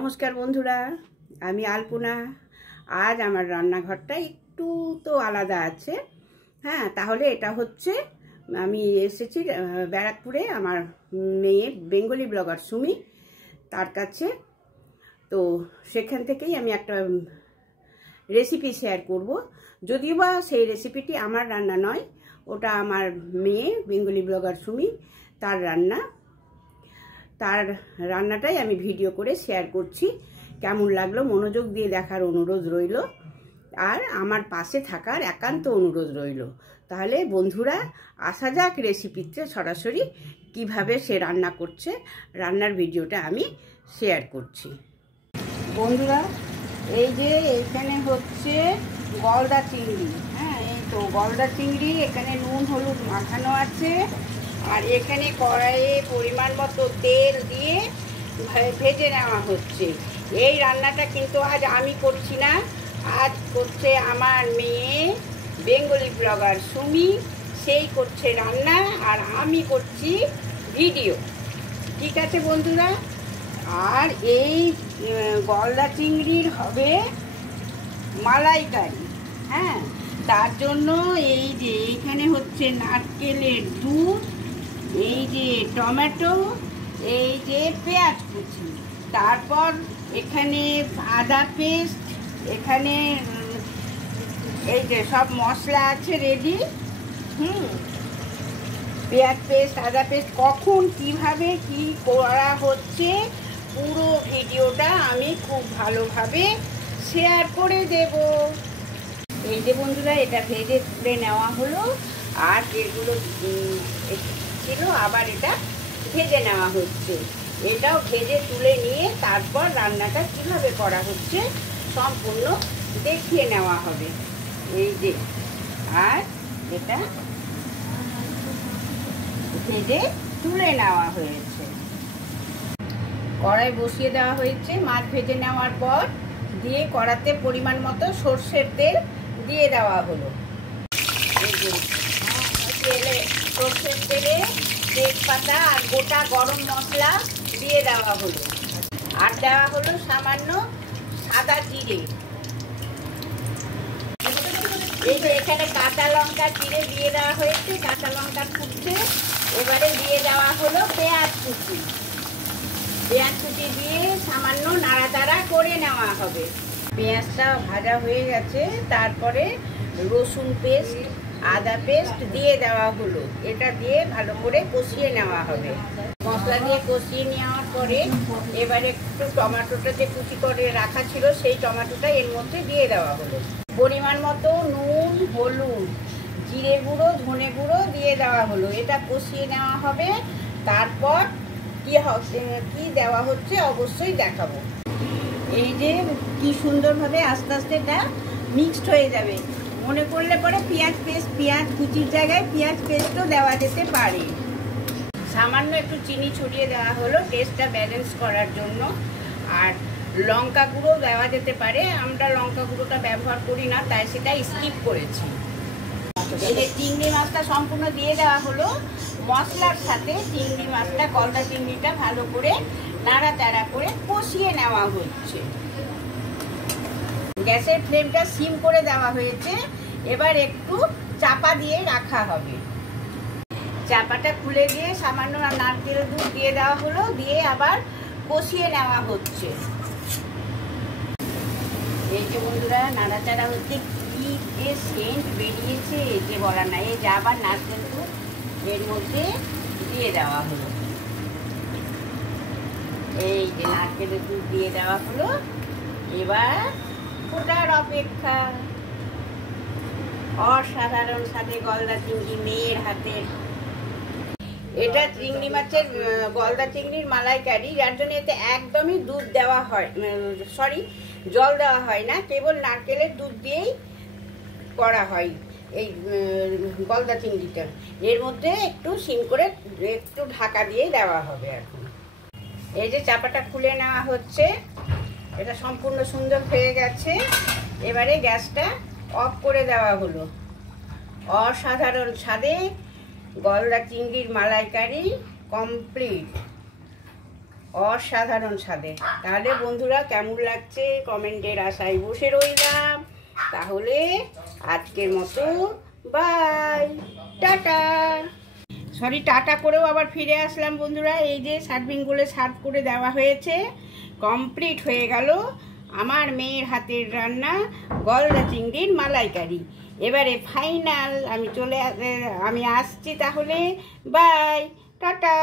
নমস্কার বন্ধুরা, আমি আলপনা। আজ আমার রান্নাঘরটা একটু তো আলাদা আছে। হ্যাঁ, তাহলে এটা হচ্ছে আমি এসেছি ব্যারাকপুরে আমার মেয়ে বেঙ্গলি ব্লগার সুমি তার কাছে। তো সেখান থেকেই আমি একটা রেসিপি শেয়ার করব। যদিও বা সেই রেসিপিটি আমার রান্না নয়, ওটা আমার মেয়ে বেঙ্গলি ব্লগার সুমি তার রান্না। তার রান্নাটাই আমি ভিডিও করে শেয়ার করছি। কেমন লাগলো মনোযোগ দিয়ে দেখার অনুরোধ রইল, আর আমার পাশে থাকার একান্ত অনুরোধ রইল। তাহলে বন্ধুরা আসা যাক রেসিপিতে সরাসরি কিভাবে সে রান্না করছে, রান্নার ভিডিওটা আমি শেয়ার করছি। বন্ধুরা, এই যে এখানে হচ্ছে গলদা চিংড়ি। হ্যাঁ, এই তো গলদা চিংড়ি, এখানে নুন হলুদ মাখানো আছে। আর এখানে কড়াইয়ে পরিমাণ মতো তেল দিয়ে ভেজে নেওয়া হচ্ছে। এই রান্নাটা কিন্তু আজ আমি করছি না, আজ করছে আমার মেয়ে বেঙ্গলি ব্লগার সুমি। সেই করছে রান্না আর আমি করছি ভিডিও। ঠিক আছে বন্ধুরা। আর এই গলদা চিংড়ির হবে মালাইকারি। হ্যাঁ, তার জন্য এই যে এখানে হচ্ছে নারকেলের দুধ, এই যে টমেটো, এই যে পেঁয়াজ কুচি, তারপর এখানে আদা পেস্ট, এখানে এই যে সব মশলা আছে রেডি। পেঁয়াজ পেস্ট, আদা পেস্ট, কখন কিভাবে কি করা হচ্ছে পুরো ভিডিওটা আমি খুব ভালোভাবে শেয়ার করে দেব। এই যে বন্ধুরা, এটা ভেজে তুলে নেওয়া হলো, আর যেগুলো ছিল আবার এটা ভেজে নেওয়া হচ্ছে। এটাও ভেজে তুলে নিয়ে তারপর রান্নাটা কিভাবে করা হচ্ছে সম্পূর্ণ দেখিয়ে নেওয়া হবে। এই যে, আর এটা ভেজে তুলে নেওয়া হয়েছে। কড়াই বসিয়ে দেওয়া হয়েছে। মাছ ভেজে নেওয়ার পর দিয়ে কড়াতে পরিমাণ মতো সর্ষের তেল দিয়ে দেওয়া হলো। এই যে সর্ষের তেলে তেজপাতা আর গোটা গরম মশলা দিয়ে দেওয়া হলো, আর দেওয়া হলো সামান্য সাদা জিরে। এই যে এখানে কাঁচা লঙ্কা চিড়ে দিয়ে দেওয়া হয়েছে, কাঁচা লঙ্কা ফুটছে। এবারে দিয়ে দেওয়া হলো পেঁয়াজ কুচি। পেঁয়াজ কুচি দিয়ে সামান্য নাড়াচাড়া করে নেওয়া হবে। পেঁয়াজটা ভাজা হয়ে গেছে, তারপরে রসুন পেস্ট, আদা পেস্ট দিয়ে দেওয়া হলো। এটা দিয়ে ভালো করে কষিয়ে নেওয়া হবে। মশলা দিয়ে কষিয়ে নেওয়ার পরে এবারে একটু টমেটোটা যে কুচি করে রাখা ছিল সেই টমেটোটা এর মধ্যে দিয়ে দেওয়া হলো। পরিমাণ মতো নুন, হলুদ, জিরে গুঁড়ো, ধনে গুঁড়ো দিয়ে দেওয়া হলো। এটা কষিয়ে নেওয়া হবে। তারপর কি দেওয়া হচ্ছে অবশ্যই দেখাবো। এই যে কি সুন্দরভাবে আস্তে আস্তে এটা মিক্সড হয়ে যাবে। মনে করলে পরে পেঁয়াজ কুচির জায়গায় পেঁয়াজ পেস্টও দেওয়া যেতে পারে। সামান্য একটু চিনি ছড়িয়ে দেওয়া হলো টেস্টটা ব্যালেন্স করার জন্য। আর লঙ্কা গুঁড়ো দেওয়া যেতে পারে, আমরা লঙ্কা গুঁড়োটা ব্যবহার করি না, তাই সেটা স্কিপ করেছি। এই যে চিংড়ি মাছটা সম্পূর্ণ দিয়ে দেওয়া হলো। মশলার সাথে চিংড়ি মাছটা, গলদা চিংড়িটা ভালো করে নাড়াচাড়া করে কষিয়ে নেওয়া হচ্ছে। গ্যাসের ফ্লেমটা সিম করে দেওয়া হয়েছে। এবার একটু চাপা দিয়ে রাখা হবে। চাপাটা খুলে দিয়ে সামান্য নারকেল দুধ দিয়ে দেওয়া হলো, দিয়ে আবার কষিয়ে নেওয়া হচ্ছে। এই যে বন্ধুরা নাড়াচাড়া হচ্ছে, কি যে সেন্ট বেরিয়েছে যে বলা না। এই যে আবার নারকেল দুধ এর মধ্যে দিয়ে দেওয়া হলো। এই যে নারকেলের দুধ দিয়ে দেওয়া হলো। এবার ফোটার অপেক্ষা। অসাধারণ স্বাদে গলদা চিংড়ি মেয়ের হাতের। এটা চিংড়ি মাছের গলদা চিংড়ির মালাইকারি, যার জন্য এতে একদমই দুধ দেওয়া হয়, জল দেওয়া হয় না, কেবল নারকেলের দুধ দিয়েই করা হয় এই গলদা চিংড়িটা। এর মধ্যে একটু সিম করে একটু ঢাকা দিয়ে দেওয়া হবে। এখন এই যে চাপাটা খুলে নেওয়া হচ্ছে। এটা সম্পূর্ণ সুন্দর হয়ে গেছে। এবারে গ্যাসটা অফ করে দেওয়া হলো। অসাধারণ স্বাদে গলদা চিংড়ির মালাইকারি কমপ্লিট। অসাধারণ স্বাদের। তাহলে বন্ধুরা কেমন লাগছে কমেন্টের আশায় বসে রইলাম। তাহলে আজকের মতো বাই, টাটা। টাটা করেও আবার ফিরে আসলাম বন্ধুরা। এই যে সার্ভিংগুলো সার্ভ করে দেওয়া হয়েছে, কমপ্লিট হয়ে গেল আমার মেয়ের হাতের রান্না গলদা চিংড়ির মালাইকারি। এবারে ফাইনাল আমি আসছি তাহলে বাই, টাটা।